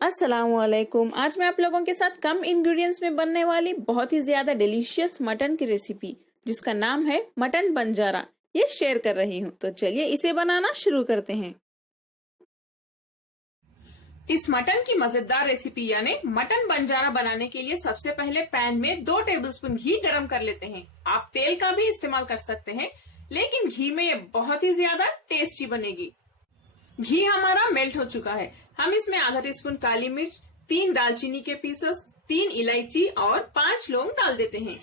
अस्सलामुअलैकुम। आज मैं आप लोगों के साथ कम इंग्रेडिएंट्स में बनने वाली बहुत ही ज्यादा डिलीशियस मटन की रेसिपी जिसका नाम है मटन बंजारा ये शेयर कर रही हूँ। तो चलिए इसे बनाना शुरू करते हैं। इस मटन की मजेदार रेसिपी यानी मटन बंजारा बनाने के लिए सबसे पहले पैन में 2 टेबलस्पून घी गरम कर लेते हैं। आप तेल का भी इस्तेमाल कर सकते हैं, लेकिन घी में ये बहुत ही ज्यादा टेस्टी बनेगी। घी हमारा मेल्ट हो चुका है। हम इसमें आधा टीस्पून काली मिर्च, 3 दालचीनी के पीसेस, 3 इलायची और 5 लौंग डाल देते हैं।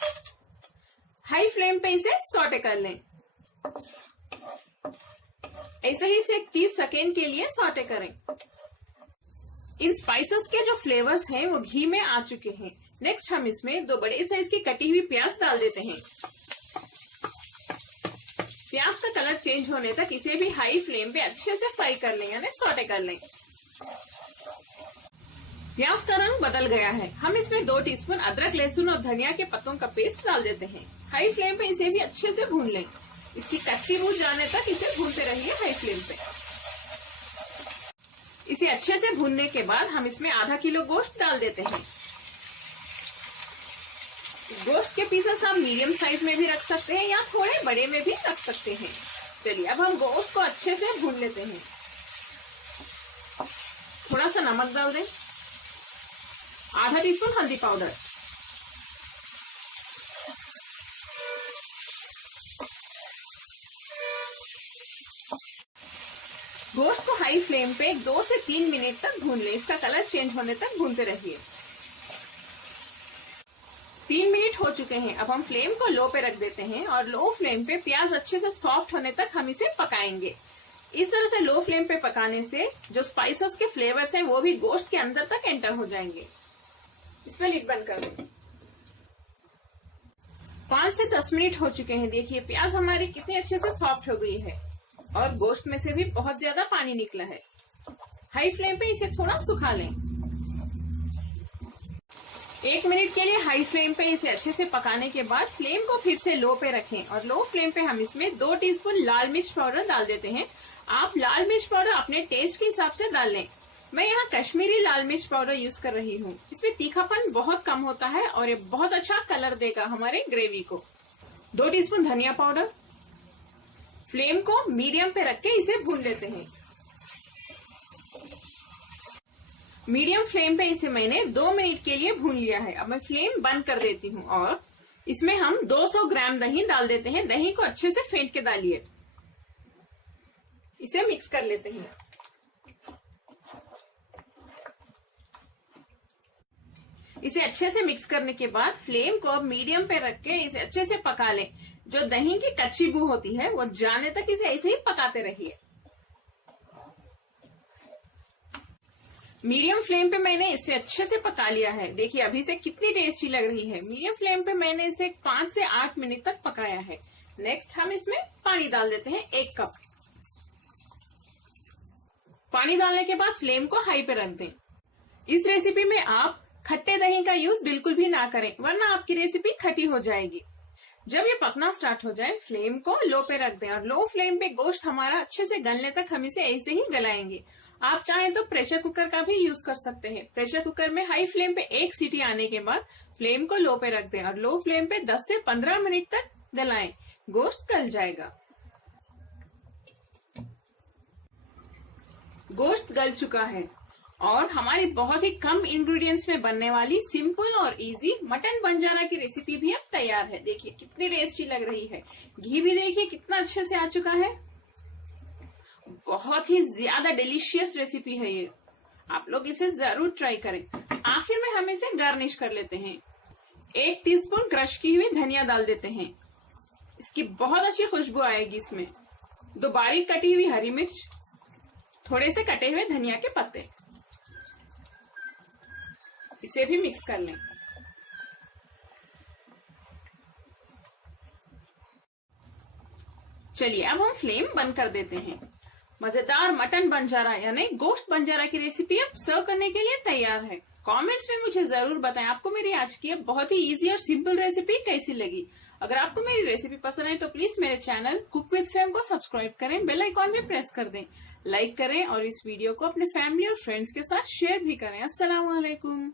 हाई फ्लेम पे इसे सौटे कर लें। ऐसे ही इसे 30 सेकेंड के लिए सौटे करें। इन स्पाइसेस के जो फ्लेवर्स हैं वो घी में आ चुके हैं। नेक्स्ट हम इसमें 2 बड़े साइज की कटी हुई प्याज डाल देते हैं। प्याज का कलर चेंज होने तक इसे भी हाई फ्लेम पे अच्छे से फ्राई कर लें यानी सौटे कर लें। प्याज का रंग बदल गया है। हम इसमें 2 टीस्पून अदरक, लहसुन और धनिया के पत्तों का पेस्ट डाल देते हैं। हाई फ्लेम पे इसे भी अच्छे से भून लें। इसकी कच्ची बू जाने तक इसे भूनते रहिए हाई फ्लेम पे। इसे अच्छे से भूनने के बाद हम इसमें आधा किलो गोश्त डाल देते हैं। गोश्त के पीसेस आप मीडियम साइज में भी रख सकते हैं या थोड़े बड़े में भी रख सकते हैं। चलिए अब हम गोश्त को अच्छे से भून लेते हैं। थोड़ा सा नमक डाल दें, आधा टीस्पून हल्दी पाउडर, गोश्त को हाई फ्लेम पे 2 से 3 मिनट तक भून लें। इसका कलर चेंज होने तक भूनते रहिए। 3 मिनट हो चुके हैं। अब हम फ्लेम को लो पे रख देते हैं और लो फ्लेम पे प्याज अच्छे से सॉफ्ट होने तक हम इसे पकाएंगे। इस तरह से लो फ्लेम पे पकाने से जो स्पाइसेस के फ्लेवर्स हैं वो भी गोश्त के अंदर तक एंटर हो जाएंगे। इसमें लिड बंद कर दें। 5 से 10 मिनट हो चुके हैं। देखिए प्याज हमारी कितनी अच्छे से सॉफ्ट हो गई है और गोश्त में से भी बहुत ज्यादा पानी निकला है। हाई फ्लेम पे इसे थोड़ा सुखा लें। 1 मिनट के लिए हाई फ्लेम पे इसे अच्छे से पकाने के बाद फ्लेम को फिर से लो पे रखें और लो फ्लेम पे हम इसमें 2 टीस्पून लाल मिर्च पाउडर डाल देते हैं। आप लाल मिर्च पाउडर अपने टेस्ट के हिसाब से डाल लें। मैं यहाँ कश्मीरी लाल मिर्च पाउडर यूज कर रही हूँ। इसमें तीखापन बहुत कम होता है और ये बहुत अच्छा कलर देगा हमारे ग्रेवी को। 2 टीस्पून धनिया पाउडर। फ्लेम को मीडियम पे रख के इसे भून लेते हैं। मीडियम फ्लेम पे इसे मैंने 2 मिनट के लिए भून लिया है। अब मैं फ्लेम बंद कर देती हूँ और इसमें हम 200 ग्राम दही डाल देते हैं। दही को अच्छे से फेंट के डालिए। इसे मिक्स कर लेते हैं। इसे अच्छे से मिक्स करने के बाद फ्लेम को अब मीडियम पे रख के इसे अच्छे से पका लें। जो दही की कच्ची बू होती है वो जाने तक इसे ऐसे ही पकाते रहिए। मीडियम फ्लेम पे मैंने इसे अच्छे से पका लिया है। देखिए अभी से कितनी टेस्टी लग रही है। मीडियम फ्लेम पे मैंने इसे 5 से 8 मिनट तक पकाया है। नेक्स्ट हम इसमें पानी डाल देते हैं 1 कप। पानी डालने के बाद फ्लेम को हाई पे रख दें। इस रेसिपी में आप खट्टे दही का यूज बिल्कुल भी ना करें वरना आपकी रेसिपी खट्टी हो जाएगी। जब ये पकना स्टार्ट हो जाए फ्लेम को लो पे रख दें और लो फ्लेम पे गोश्त हमारा अच्छे से गलने तक हम इसे ऐसे ही गलाएंगे। आप चाहें तो प्रेशर कुकर का भी यूज कर सकते हैं। प्रेशर कुकर में हाई फ्लेम पे 1 सीटी आने के बाद फ्लेम को लो पे रख दें और लो फ्लेम पे 10 से 15 मिनट तक गलाएं। गोश्त गल जाएगा। गोश्त गल चुका है और हमारी बहुत ही कम इंग्रेडिएंट्स में बनने वाली सिंपल और इजी मटन बंजारा की रेसिपी भी अब तैयार है। देखिए कितनी टेस्टी लग रही है। घी भी देखिए कितना अच्छे से आ चुका है। बहुत ही ज्यादा डिलीशियस रेसिपी है ये। आप लोग इसे जरूर ट्राई करें। आखिर में हम इसे गार्निश कर लेते हैं। 1 टीस्पून क्रश की हुई धनिया डाल देते हैं। इसकी बहुत अच्छी खुशबू आएगी इसमें। 2 बारीक कटी हुई हरी मिर्च, थोड़े से कटे हुए धनिया के पत्ते। इसे भी मिक्स कर लें। चलिए अब हम फ्लेम बंद कर देते हैं। मजेदार मटन बंजारा यानी गोश्त बंजारा की रेसिपी अब सर्व करने के लिए तैयार है। कमेंट्स में मुझे जरूर बताएं आपको मेरी आज की बहुत ही इजी और सिंपल रेसिपी कैसी लगी। अगर आपको मेरी रेसिपी पसंद है तो प्लीज मेरे चैनल कुक विद फेम को सब्सक्राइब करें, बेल आइकॉन भी प्रेस कर दें, लाइक करें और इस वीडियो को अपने फैमिली और फ्रेंड्स के साथ शेयर भी करें। अस्सलाम वालेकुम।